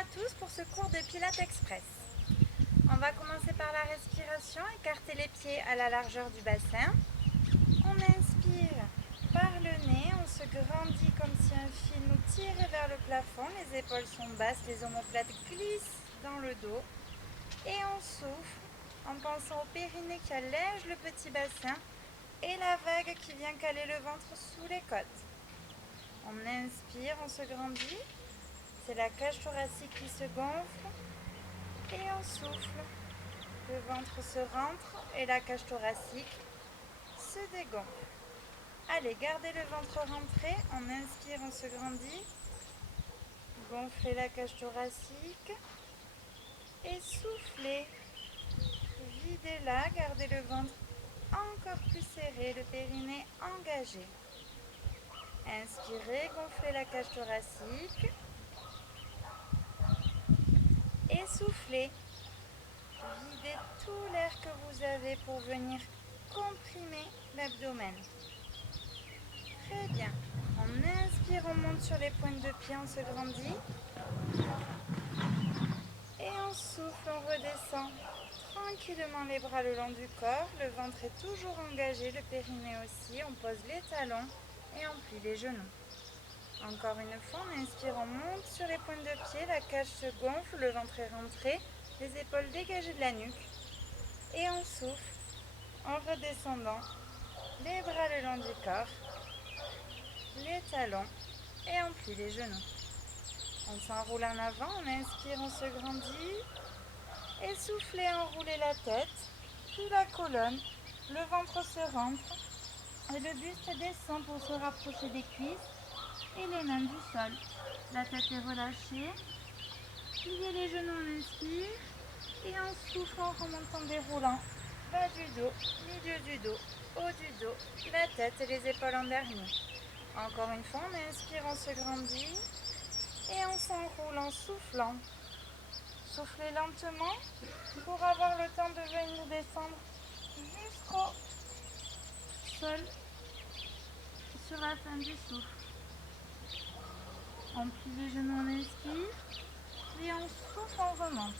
à tous pour ce cours de Pilates Express. On va commencer par la respiration, écarter les pieds à la largeur du bassin. On inspire par le nez, on se grandit comme si un fil nous tirait vers le plafond. Les épaules sont basses, les omoplates glissent dans le dos. Et on souffle en pensant au périnée qui allège le petit bassin et la vague qui vient caler le ventre sous les côtes. On inspire, on se grandit. C'est la cage thoracique qui se gonfle et on souffle. Le ventre se rentre et la cage thoracique se dégonfle. Allez, gardez le ventre rentré. On inspire, on se grandit. Gonflez la cage thoracique et soufflez. Videz-la, gardez le ventre encore plus serré, le périnée engagé. Inspirez, gonflez la cage thoracique. Et soufflez. Videz tout l'air que vous avez pour venir comprimer l'abdomen. Très bien. On inspire, on monte sur les pointes de pied, on se grandit. Et on souffle, on redescend tranquillement les bras le long du corps. Le ventre est toujours engagé, le périnée aussi. On pose les talons et on plie les genoux. Encore une fois, on inspire, on monte sur les pointes de pied. La cage se gonfle, le ventre est rentré. Les épaules dégagées de la nuque. Et on souffle en redescendant les bras le long du corps, les talons et on plie les genoux. On s'enroule en avant, on inspire, on se grandit. Et soufflez, enroulez la tête, puis la colonne, le ventre se rentre et le buste descend pour se rapprocher des cuisses et les mains du sol. La tête est relâchée. Pliez les genoux, on inspire. Et on souffle en remontant déroulant, bas du dos, milieu du dos, haut du dos, la tête et les épaules en dernier. Encore une fois, on inspire, on se grandit et on s'enroule en soufflant. Soufflez lentement pour avoir le temps de venir descendre jusqu'au sol sur la fin du souffle. On plie les genoux, on inspire et on souffle, on remonte.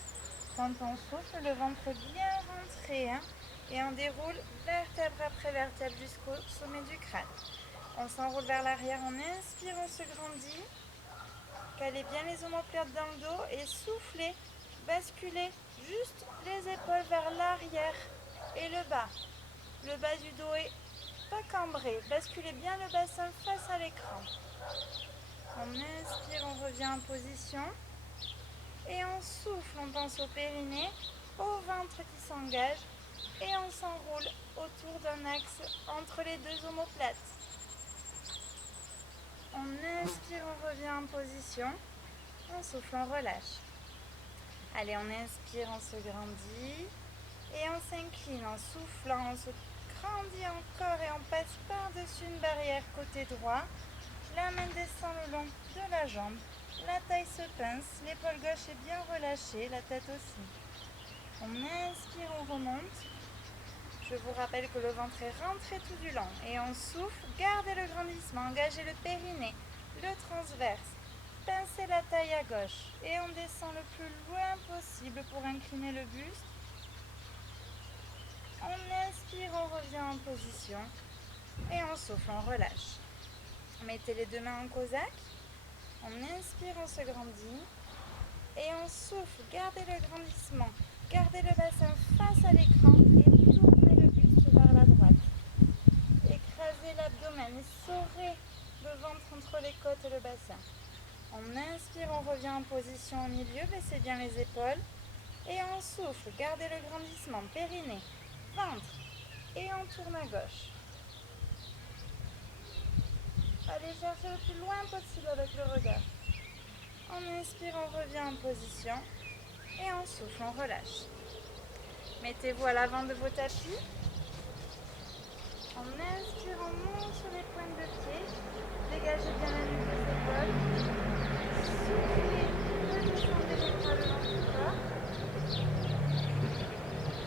Quand on souffle, le ventre est bien rentré et on déroule vertèbre après vertèbre jusqu'au sommet du crâne. On s'enroule vers l'arrière, on inspire, on se grandit. Calez bien les omoplates dans le dos et soufflez. Basculez juste les épaules vers l'arrière et le bas. Le bas du dos est pas cambré. Basculez bien le bassin face à l'écran. On inspire, on revient en position. Et on souffle, on pense au périnée, au ventre qui s'engage et on s'enroule autour d'un axe entre les deux omoplates. On inspire, on revient en position, on souffle, on relâche. Allez, on inspire, on se grandit et on s'incline en soufflant, on se grandit encore et on passe par-dessus une barrière côté droit. La main descend le long de la jambe. La taille se pince, l'épaule gauche est bien relâchée, la tête aussi. On inspire, on remonte. Je vous rappelle que le ventre est rentré tout du long. Et on souffle, gardez le grandissement, engagez le périnée, le transverse. Pincez la taille à gauche. Et on descend le plus loin possible pour incliner le buste. On inspire, on revient en position. Et on souffle, on relâche. Mettez les deux mains en cosaque. On inspire, on se grandit et on souffle. Gardez le grandissement, gardez le bassin face à l'écran et tournez le buste vers la droite. Écrasez l'abdomen et serrez le ventre entre les côtes et le bassin. On inspire, on revient en position au milieu, baissez bien les épaules et on souffle. Gardez le grandissement, périnée, ventre et on tourne à gauche. Allez chercher le plus loin possible avec le regard. On inspire, on revient en position et on souffle, on relâche. Mettez-vous à l'avant de vos tapis. On inspire, on monte sur les pointes de pied. Dégagez bien la nuque des épaules. Soufflez, redescendez les bras le long du corps.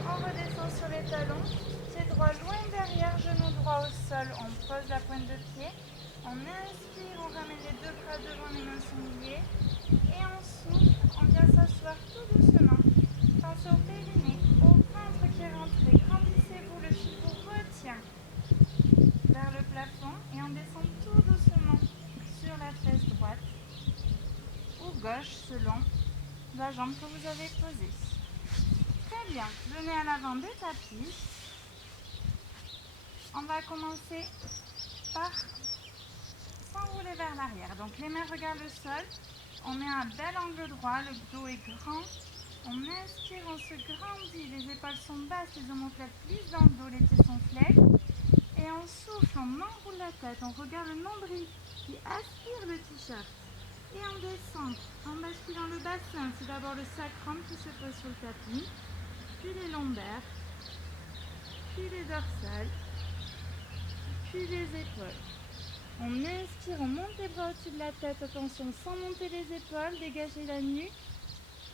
On redescend sur les talons. Pied droit loin derrière, genou droit au sol. On pose la pointe de pied. On inspire, on ramène les deux bras devant, les mains sont liées. Et on souffle, on tout doucement. Pensez au périnée, au ventre qui est rentré. Grandissez-vous, le fil vous retient vers le plafond et on descend tout doucement sur la fesse droite ou gauche selon la jambe que vous avez posée. Très bien, venez à l'avant du tapis. On va commencer par s'enrouler vers l'arrière. Donc les mains regardent le sol. On met un bel angle droit, le dos est grand. On inspire, on se grandit, les épaules sont basses, les omoplates plissent dans le dos, les pieds sont flex. Et on souffle, on enroule la tête, on regarde le nombril qui aspire le t-shirt. Et on descend en basculant le bassin. C'est d'abord le sacrum qui se pose sur le tapis, puis les lombaires, puis les dorsales, puis les épaules. On inspire, on monte les bras au-dessus de la tête, attention, sans monter les épaules, dégager la nuque.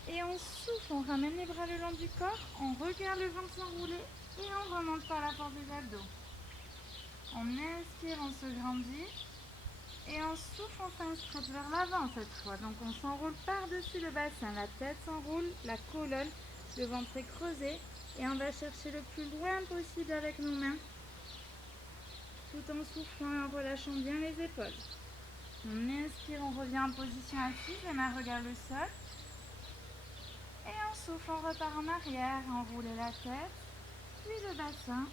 Et on souffle, on ramène les bras le long du corps, on regarde le ventre s'enrouler et on remonte par la force des abdos. On inspire, on se grandit et on souffle, on fait un stretch vers l'avant cette fois. Donc on s'enroule par-dessus le bassin, la tête s'enroule, la colonne, le ventre est creusé et on va chercher le plus loin possible avec nos mains tout en soufflant et en relâchant bien les épaules. On inspire, on revient en position assise, les mains regardent le sol. Et on souffle, on repart en arrière, enrouler la tête, puis le bassin.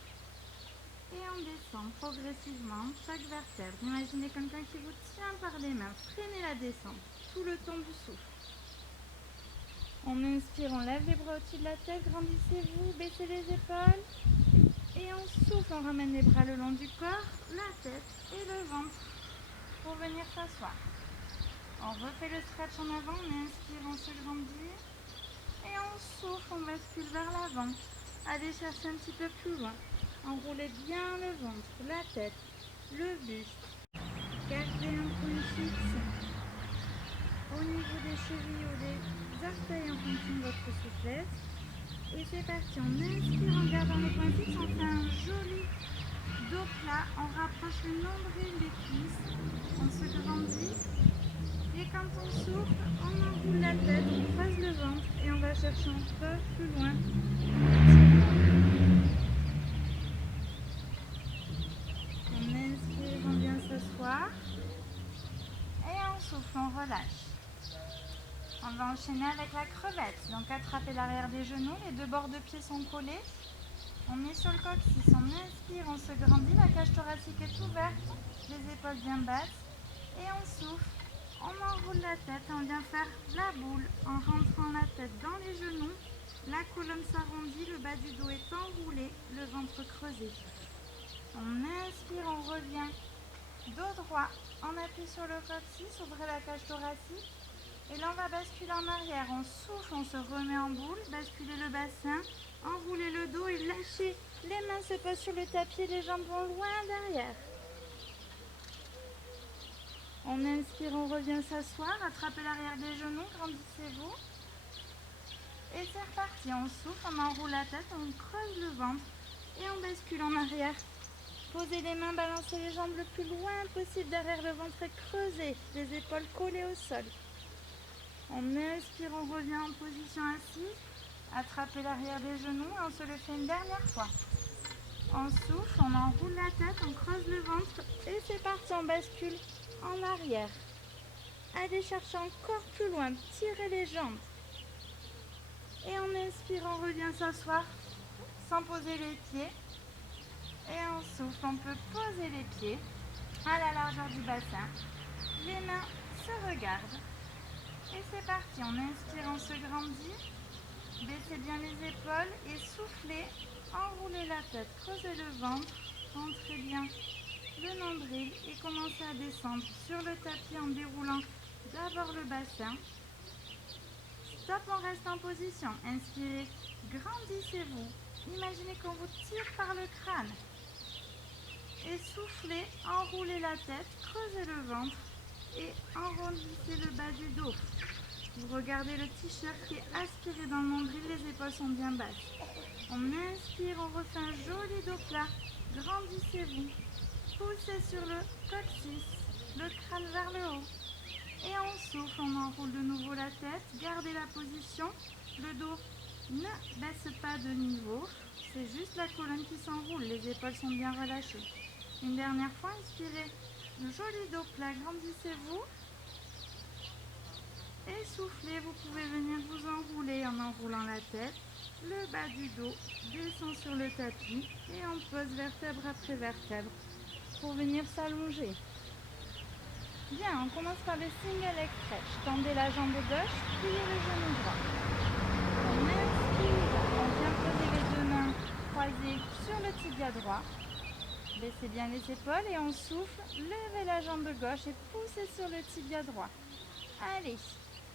Et on descend progressivement chaque vertèbre. Imaginez quelqu'un qui vous tient par les mains. Freinez la descente, tout le temps du souffle. On inspire, on lève les bras au-dessus de la tête, grandissez-vous, baissez les épaules. Et on souffle, on ramène les bras le long du corps, la tête et le ventre pour venir s'asseoir. On refait le stretch en avant, on inspire, on se grandit. Et on souffle, on bascule vers l'avant. Allez chercher un petit peu plus loin. Enroulez bien le ventre, la tête, le buste. Gardez un point fixe au niveau des chevilles ou des orteils en fonction de votre soufflette. Et c'est parti, on inspire en gardant les points fixes, on fait un joli dos plat, on rapproche le nombril des cuisses, on se grandit. Et quand on souffle, on enroule la tête, on creuse le ventre et on va chercher un peu plus loin. On inspire, on vient s'asseoir. Et on souffle, on relâche. On va enchaîner avec la crevette. Donc attrapez l'arrière des genoux, les deux bords de pied sont collés. On est sur le coccyx, on inspire, on se grandit, la cage thoracique est ouverte, les épaules bien basses. Et on souffle. On enroule la tête, on vient faire la boule en rentrant la tête dans les genoux. La colonne s'arrondit, le bas du dos est enroulé, le ventre creusé. On inspire, on revient. Dos droit, on appuie sur le coccyx, ouvrez la cage thoracique. Et là, on va basculer en arrière. On souffle, on se remet en boule, basculez le bassin, enroulez le dos et lâchez. Les mains se posent sur le tapis, les jambes vont loin derrière. On inspire, on revient s'asseoir, attrapez l'arrière des genoux, grandissez-vous. Et c'est reparti, on souffle, on enroule la tête, on creuse le ventre et on bascule en arrière. Posez les mains, balancez les jambes le plus loin possible derrière le ventre et creusez, les épaules collées au sol. On inspire, on revient en position assise, attrapez l'arrière des genoux et on se le fait une dernière fois. On souffle, on enroule la tête, on creuse le ventre et c'est parti, on bascule en arrière. Allez chercher encore plus loin, tirez les jambes. Et on inspire, on revient s'asseoir sans poser les pieds. Et on souffle, on peut poser les pieds à la largeur du bassin. Les mains se regardent. Et c'est parti, on inspire, on se grandit. Baissez bien les épaules et soufflez. Enroulez la tête, creusez le ventre. Rentrez bien le nombril et commencez à descendre sur le tapis en déroulant d'abord le bassin. Stop, on reste en position. Inspirez, grandissez-vous. Imaginez qu'on vous tire par le crâne. Et soufflez, enroulez la tête, creusez le ventre et arrondissez le bas du dos. Vous regardez le t-shirt qui est aspiré dans le nombril, les épaules sont bien basses. On inspire, on refait un joli dos plat. Grandissez-vous. Poussez sur le coccyx, le crâne vers le haut. Et on souffle, on enroule de nouveau la tête. Gardez la position. Le dos ne baisse pas de niveau. C'est juste la colonne qui s'enroule. Les épaules sont bien relâchées. Une dernière fois, inspirez. Le joli dos plat, grandissez-vous. Et soufflez, vous pouvez venir vous enrouler en enroulant la tête. Le bas du dos descend sur le tapis et on pose vertèbre après vertèbre pour venir s'allonger. Bien, on commence par le single leg stretch. Tendez la jambe gauche, pliez le genou droit. On inspire, on vient poser les deux mains croisées sur le tibia droit. Baissez bien les épaules et on souffle. Levez la jambe gauche et poussez sur le tibia droit. Allez,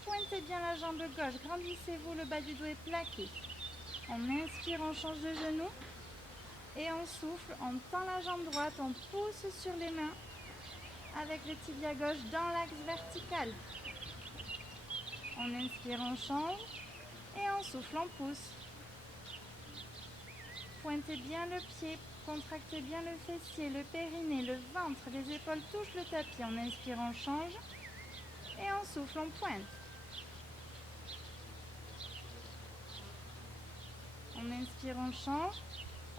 pointez bien la jambe gauche, grandissez-vous, le bas du dos est plaqué. On inspire, on change de genou. Et on souffle, on tend la jambe droite, on pousse sur les mains avec le tibia gauche dans l'axe vertical. On inspire, on change et on souffle, on pousse. Pointez bien le pied, contractez bien le fessier, le périnée, le ventre, les épaules touchent le tapis. On inspire, on change et on souffle, on pointe. On inspire, on change,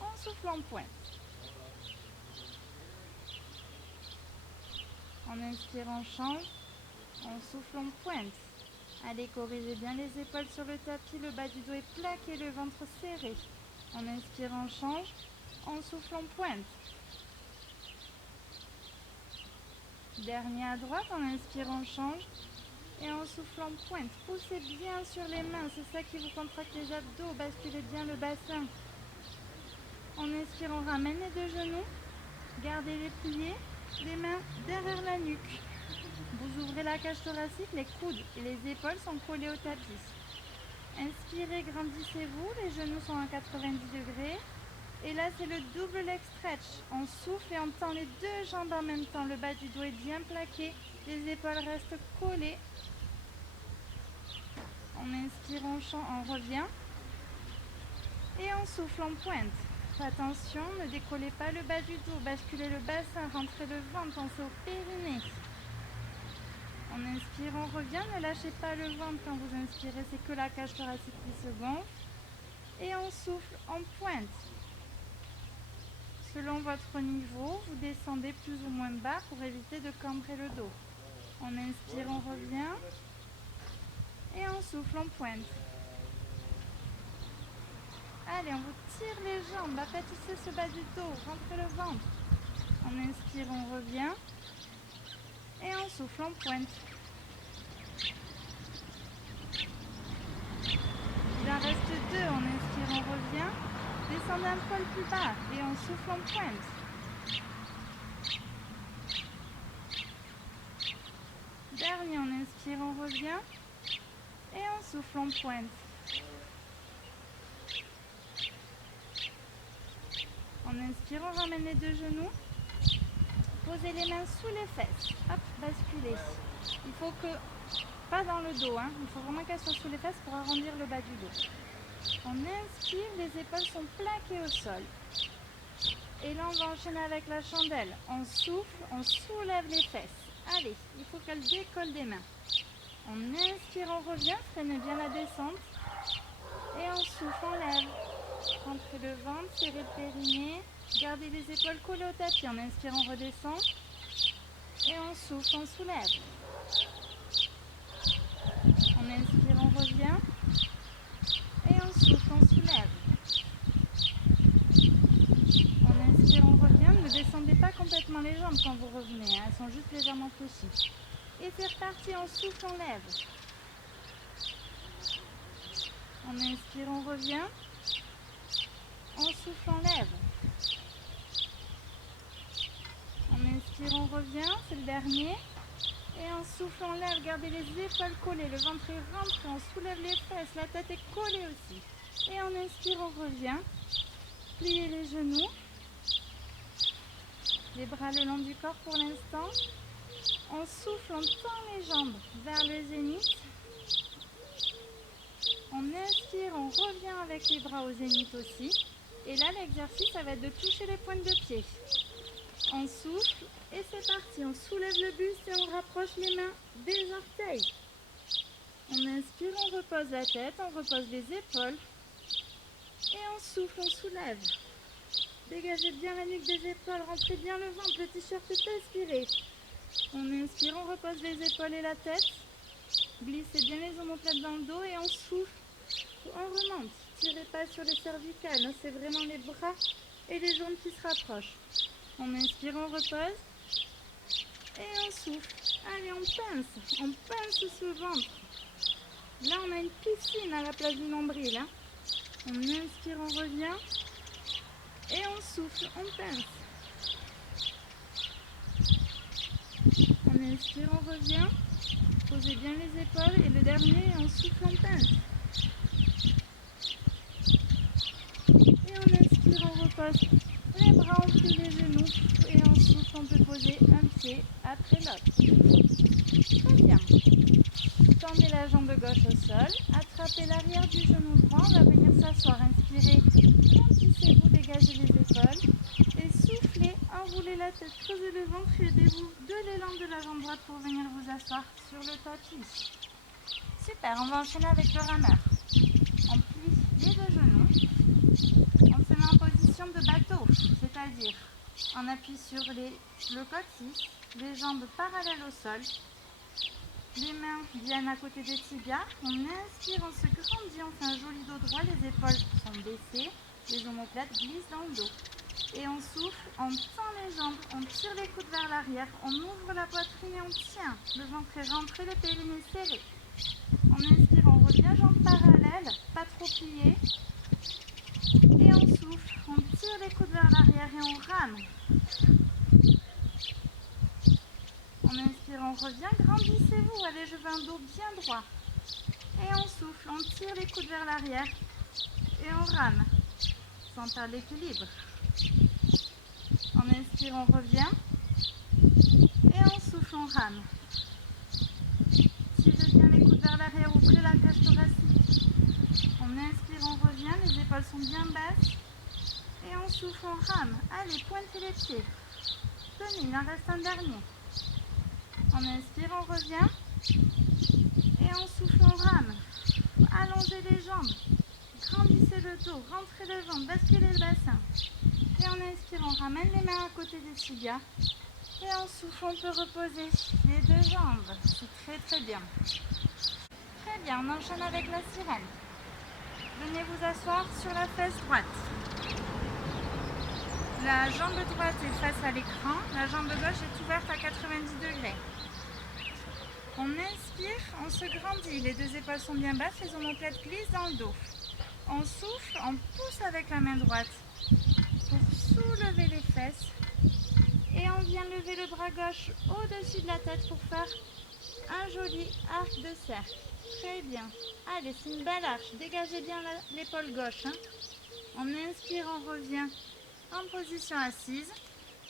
on souffle, on pointe. On inspire, on change, on souffle, on pointe. Allez, corrigez bien les épaules sur le tapis, le bas du dos est plaqué, le ventre serré. On inspire, on change, on souffle, on pointe. Dernier à droite, on inspire, on change et on souffle, on pointe. Poussez bien sur les mains, c'est ça qui vous contracte les abdos, basculez bien le bassin. On inspire, on ramène les deux genoux, gardez les pliés, les mains derrière la nuque. Vous ouvrez la cage thoracique, les coudes et les épaules sont collés au tapis. Inspirez, grandissez-vous, les genoux sont à 90 degrés. Et là, c'est le double leg stretch. On souffle et on tend les deux jambes en même temps. Le bas du dos est bien plaqué, les épaules restent collées. On inspire, on revient. Et on souffle, on pointe. Attention, ne décollez pas le bas du dos, basculez le bassin, rentrez le ventre, pensez au périnée. On inspire, on revient, ne lâchez pas le ventre quand vous inspirez, c'est que la cage thoracique qui se gonfle. Et on souffle, on pointe. Selon votre niveau, vous descendez plus ou moins bas pour éviter de cambrer le dos. On inspire, on revient. Et on souffle, on pointe. Allez, on vous tire les jambes, aplatissez ce bas du dos, rentrez le ventre. On inspire, on revient. Et on souffle, on pointe. Il en reste deux, on inspire, on revient. Descendez un poil plus bas et on souffle, on pointe. Dernier, on inspire, on revient. Et on souffle, on pointe. On inspire, on ramène les deux genoux. Posez les mains sous les fesses. Hop, basculez. Il faut que, pas dans le dos, il faut vraiment qu'elles soient sous les fesses pour arrondir le bas du dos. On inspire, les épaules sont plaquées au sol. Et là, on va enchaîner avec la chandelle. On souffle, on soulève les fesses. Allez, il faut qu'elles décollent des mains. On inspire, on revient, freinez bien la descente. Et on souffle, on lève. Rentrez le ventre, serrez le périnée. Gardez les épaules collées au tapis. On inspire, on redescend. Et on souffle, on soulève. On inspire, on revient. Et on souffle, on soulève. On inspire, on revient. Ne descendez pas complètement les jambes quand vous revenez. Elles sont juste légèrement fléchies. Et c'est reparti, on souffle, on lève. On inspire, on revient. On souffle, on lève. On inspire, on revient, c'est le dernier. Et on souffle, on lève, gardez les épaules collées, le ventre est rentré, on soulève les fesses, la tête est collée aussi. Et on inspire, on revient. Pliez les genoux. Les bras le long du corps pour l'instant. On souffle, on tend les jambes vers le zénith. On inspire, on revient avec les bras au zénith aussi. Et là, l'exercice, ça va être de toucher les pointes de pied. On souffle et c'est parti. On soulève le buste et on rapproche les mains des orteils. On inspire, on repose la tête, on repose les épaules. Et on souffle, on soulève. Dégagez bien la nuque des épaules, rentrez bien le ventre, le t-shirt est expiré. On inspire, on repose les épaules et la tête. Glissez bien les omoplates dans le dos et on souffle. On remonte. Tirez pas sur les cervicales, hein, c'est vraiment les bras et les jambes qui se rapprochent. On inspire, on repose. Et on souffle. Allez, on pince ce ventre. Là, on a une piscine à la place du nombril. Hein. On inspire, on revient. Et on souffle, on pince. On inspire, on revient. Posez bien les épaules. Et le dernier, on souffle, on pince. Et on inspire, on repose. Les bras, on plie les genoux. Et on souffle, on peut poser un pied après l'autre. Très bien. Tendez la jambe gauche au sol. Attrapez l'arrière du genou droit. On va venir s'asseoir. Inspirez. Grandissez-vous, dégagez les épaules. Et soufflez, enroulez la tête, creusez le ventre, aidez-vous de l'élan de la jambe droite pour venir vous asseoir sur le tapis. Super, on va enchaîner avec le rameur. On plie les deux genoux. On se met en position de bateau, c'est-à-dire on appuie sur le coccyx, les jambes parallèles au sol. Les mains viennent à côté des tibias. On inspire, on se grandit, on fait un joli dos droit. Les épaules sont baissées, les omoplates glissent dans le dos. Et on souffle, on tend les jambes, on tire les coudes vers l'arrière, on ouvre la poitrine et on tient. Le ventre est rentré, le périnée serré. On inspire, on revient, jambes parallèles, pas trop pliées. Et on souffle, on tire les coudes vers l'arrière et on rame. On inspire, on revient, grandissez-vous, allez, je veux un dos bien droit. Et on souffle, on tire les coudes vers l'arrière et on rame, sans perdre l'équilibre. On inspire, on revient et on souffle, on rame. Tirez bien les coudes vers l'arrière, ouvrez la cage thoracique. On inspire, on revient, les épaules sont bien basses et on souffle, on rame. Allez, pointez les pieds. Tenez, il en reste un dernier. On inspire, on revient et on souffle, on rame. Allongez les jambes, grandissez le dos, rentrez le ventre, basculez le bassin. Et on inspire, on ramène les mains à côté des tibias. Et on souffle, on peut reposer les deux jambes. C'est très bien. Très bien, on enchaîne avec la sirène. Venez vous asseoir sur la fesse droite. La jambe droite est face à l'écran, la jambe gauche est ouverte à 90 degrés. On inspire, on se grandit, les deux épaules sont bien basses, les omoplates glissent dans le dos. On souffle, on pousse avec la main droite pour soulever les fesses. Et on vient lever le bras gauche au-dessus de la tête pour faire un joli arc de cercle. Très bien. Allez, c'est une belle arche. Dégagez bien l'épaule gauche. Hein. On inspire, on revient en position assise.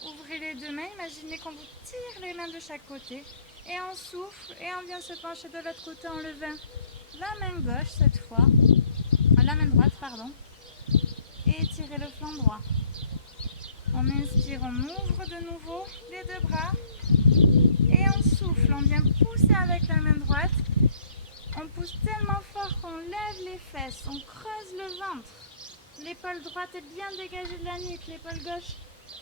Ouvrez les deux mains. Imaginez qu'on vous tire les mains de chaque côté. Et on souffle et on vient se pencher de l'autre côté en levant la main gauche cette fois. La main droite, pardon. Et étirez le flanc droit. On inspire, on ouvre de nouveau les deux bras. Et on souffle, on vient pousser avec la main droite. On pousse tellement fort qu'on lève les fesses, on creuse le ventre. L'épaule droite est bien dégagée de la nuque, l'épaule gauche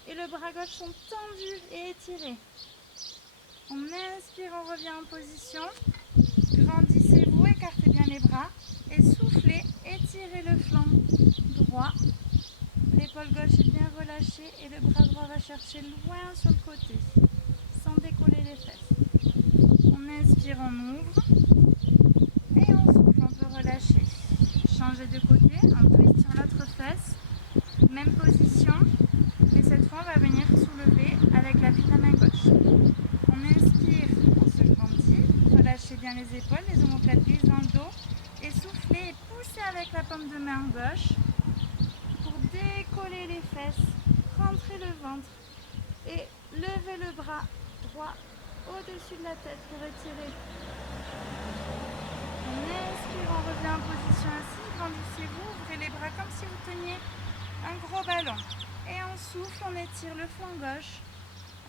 et le bras gauche sont tendus et étirés. On inspire, on revient en position. Grandissez-vous, écartez bien les bras et soufflez, étirez le flanc droit. L'épaule gauche est bien relâchée et le bras droit va chercher loin sur le côté, sans décoller les fesses. On inspire, on ouvre et on souffle, on peut relâcher. Changez de côté, on twist sur l'autre fesse, même position, mais cette fois on va venir soulever avec l'appui de la main gauche. On inspire, on se grandit, relâchez bien les épaules, les omoplates glissent dans le dos et soufflez et poussez avec la paume de main gauche pour décoller les fesses, rentrer le ventre et lever le bras droit au-dessus de la tête pour étirer. On inspire, on revient en position assise, grandissez-vous, ouvrez les bras comme si vous teniez un gros ballon. Et on souffle, on étire le flanc gauche,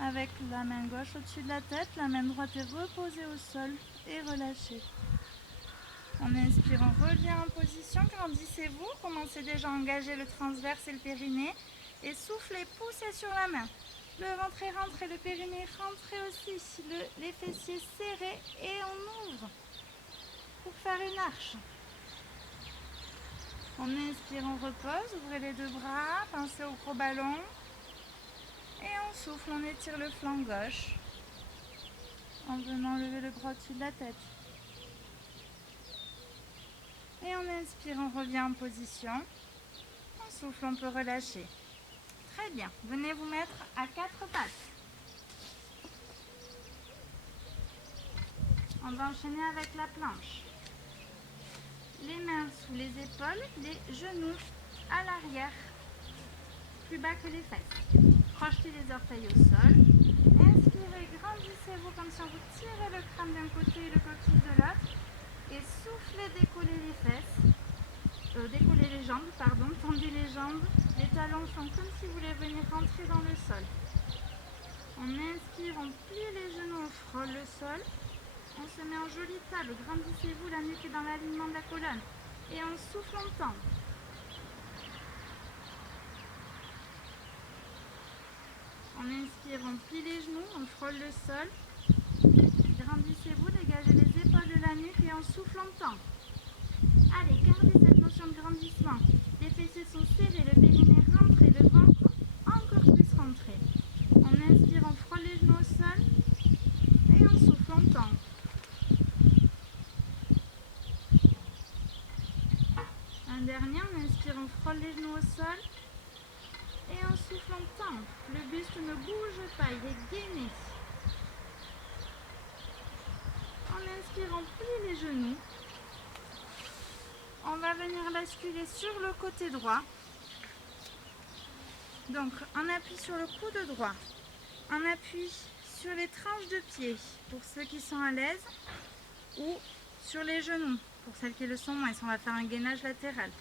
avec la main gauche au-dessus de la tête, la main droite est reposée au sol et relâchée. On inspire, on revient en position, grandissez-vous, commencez déjà à engager le transverse et le périnée et soufflez, poussez sur la main. Le ventre est rentré, le périnée est rentré aussi, les fessiers serrés et on ouvre pour faire une arche. On inspire, on repose, ouvrez les deux bras, pensez au gros ballon. Et on souffle, on étire le flanc gauche en venant lever le bras au-dessus de la tête. Et on inspire, on revient en position. On souffle, on peut relâcher. Très bien. Venez vous mettre à quatre pattes. On va enchaîner avec la planche. Les mains sous les épaules, les genoux à l'arrière, plus bas que les fesses. Crochetez les orteils au sol. Inspirez, grandissez-vous comme si on vous tirait le crâne d'un côté et le coccyx de l'autre. Et soufflez, décollez les fesses. Décollez les jambes, pardon. Tendez les jambes. Les talons sont comme si vous voulez venir rentrer dans le sol. On inspire, on plie les genoux, on frôle le sol. On se met en jolie table. Grandissez-vous, la nuque est dans l'alignement de la colonne. Et on souffle, on tend. On inspire, on plie les genoux, on frôle le sol. Grandissez-vous, dégagez les épaules de la nuque et on souffle, on tend. Allez, gardez cette notion de grandissement. Les fessiers sont serrés, le périnée rentré, le ventre encore plus rentré. On inspire, on frôle les genoux au sol et on souffle, on tend. Un dernier, on inspire, on frôle les genoux au sol. Et en soufflant, on tend. Le buste ne bouge pas, il est gainé. En inspirant, on plie les genoux. On va venir basculer sur le côté droit. Donc, on appuie sur le coude droit. On appuie sur les tranches de pied pour ceux qui sont à l'aise ou sur les genoux pour celles qui le sont moins. On va faire un gainage latéral.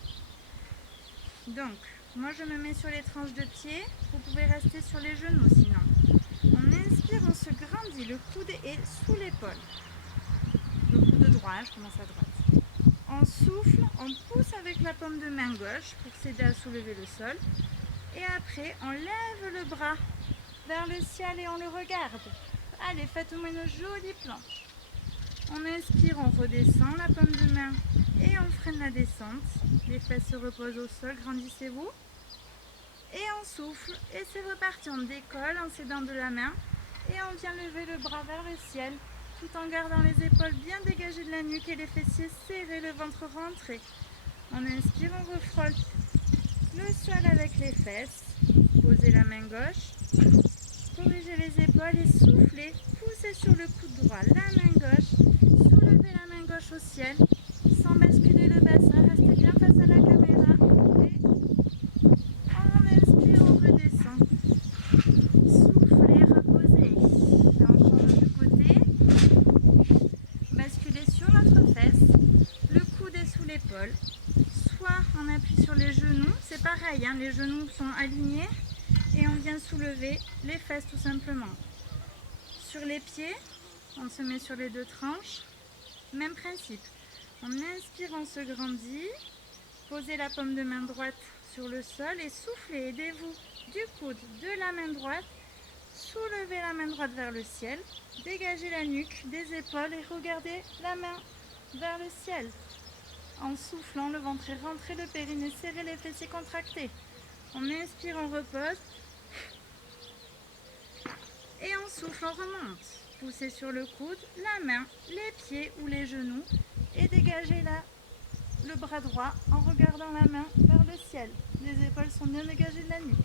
Donc, moi je me mets sur les tranches de pied, vous pouvez rester sur les genoux sinon. On inspire, on se grandit, le coude est sous l'épaule. Le coude droit, je commence à droite. On souffle, on pousse avec la paume de main gauche pour s'aider à soulever le sol. Et après, on lève le bras vers le ciel et on le regarde. Allez, faites-moi une jolie planche. On inspire, on redescend la paume de main et on freine la descente. Les fesses se reposent au sol, grandissez-vous. Et on souffle et c'est reparti. On décolle en s'aidant de la main et on vient lever le bras vers le ciel tout en gardant les épaules bien dégagées de la nuque et les fessiers serrés, le ventre rentré. On inspire, on refrolle le sol avec les fesses. Posez la main gauche. Corrigez les épaules et soufflez. Poussez sur le coude droit, la main gauche. Soulevez la main gauche au ciel. Sans basculer le bassin, restez bien face à la caméra. Et on inspire, on redescend. Soufflez, reposez. Là, on change de côté. Basculez sur notre fesse. Le coude est sous l'épaule. Soit on appuie sur les genoux. C'est pareil, hein, les genoux sont alignés. Et on vient soulever les fesses tout simplement. Sur les pieds, on se met sur les deux tranches. Même principe. On inspire, on se grandit. Posez la paume de main droite sur le sol et soufflez. Aidez-vous du coude de la main droite. Soulevez la main droite vers le ciel. Dégagez la nuque des épaules et regardez la main vers le ciel. En soufflant, le ventre est rentré, le périnée serré, les fessiers contractés. On inspire, on repose. Et on souffle, on remonte. Poussez sur le coude, la main, les pieds ou les genoux et dégagez le bras droit en regardant la main vers le ciel. Les épaules sont bien dégagées de la nuque.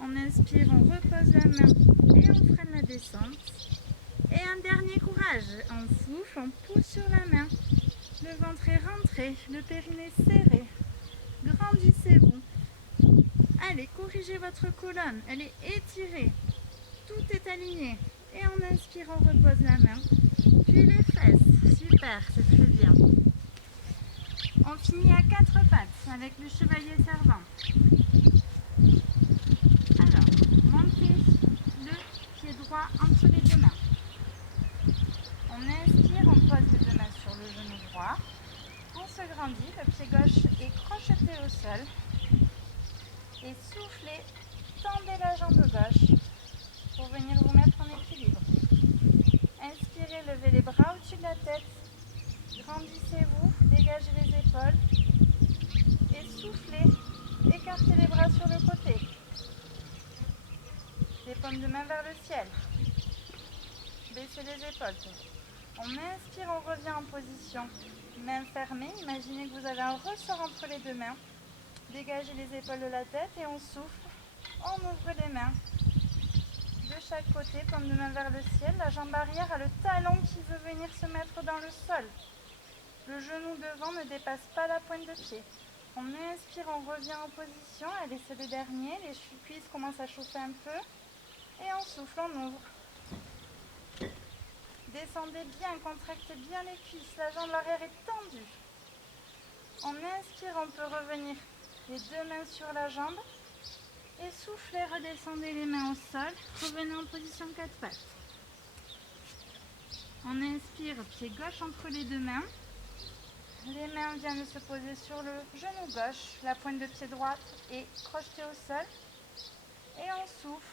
On inspire, on repose la main et on freine la descente. Et un dernier courage. On souffle, on pousse sur la main. Le ventre est rentré, le périnée serré. Grandissez-vous. Allez, corrigez votre colonne. Elle est étirée. Tout est aligné. Et on inspire, on repose la main. Puis les fesses. Super, c'est très bien. On finit à quatre pattes avec le chevalier servant. Alors, montez le droit entre les deux mains. On inspire, on pose les deux mains sur le genou droit. On se grandit, le pied gauche est crocheté au sol. Et soufflez, tendez la jambe gauche pour venir vous mettre en équilibre. Inspirez, levez les bras au-dessus de la tête. Grandissez-vous, dégagez les épaules. Et soufflez, écartez les bras sur le côté. Les paumes de main vers le ciel. Baissez les épaules. On inspire, on revient en position. Main fermée, imaginez que vous avez un ressort entre les deux mains. Dégagez les épaules de la tête et on souffle. On ouvre les mains de chaque côté, paume de main vers le ciel. La jambe arrière a le talon qui veut venir se mettre dans le sol. Le genou devant ne dépasse pas la pointe de pied. On inspire, on revient en position. Allez, c'est le dernier. Les cuisses commencent à chauffer un peu. Et on souffle, on ouvre. Descendez bien, contractez bien les cuisses. La jambe arrière est tendue. On inspire, on peut revenir les deux mains sur la jambe. Et soufflez, redescendez les mains au sol. Revenez en position 4 pattes. On inspire, pied gauche entre les deux mains. Les mains viennent se poser sur le genou gauche. La pointe de pied droite est crochetée au sol. Et on souffle.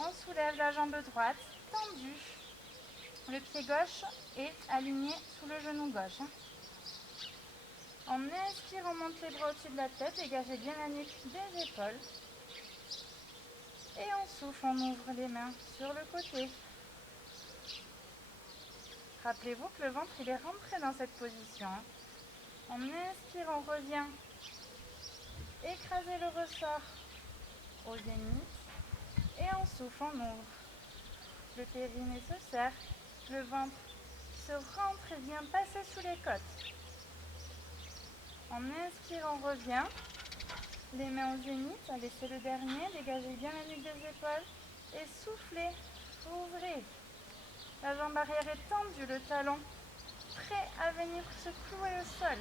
On soulève la jambe droite, tendue. Le pied gauche est aligné sous le genou gauche. On inspire, on monte les bras au-dessus de la tête, dégagez bien la nuque des épaules. Et on souffle, on ouvre les mains sur le côté. Rappelez-vous que le ventre il est rentré dans cette position. On inspire, on revient. Écrasez le ressort au zénith. Et on souffle, on ouvre. Le périnée se serre. Le ventre se rentre et vient passer sous les côtes. On inspire, on revient. Les mains au zénith. Allez, c'est le dernier. Dégagez bien la nuque des épaules. Et soufflez. Ouvrez. La jambe arrière est tendue. Le talon prêt à venir se clouer au sol.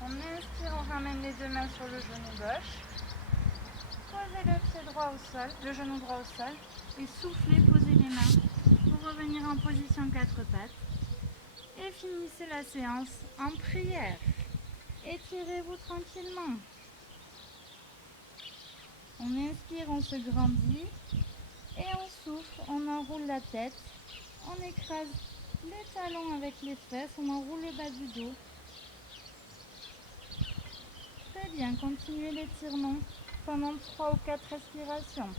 On inspire, on ramène les deux mains sur le genou gauche. Posez le pied droit au sol, le genou droit au sol. Et soufflez, posez les mains pour revenir en position 4 pattes. Et finissez la séance en prière. Étirez-vous tranquillement. On inspire, on se grandit. Et on souffle, on enroule la tête. On écrase les talons avec les fesses. On enroule le bas du dos. Très bien, continuez l'étirement pendant 3 ou 4 respirations.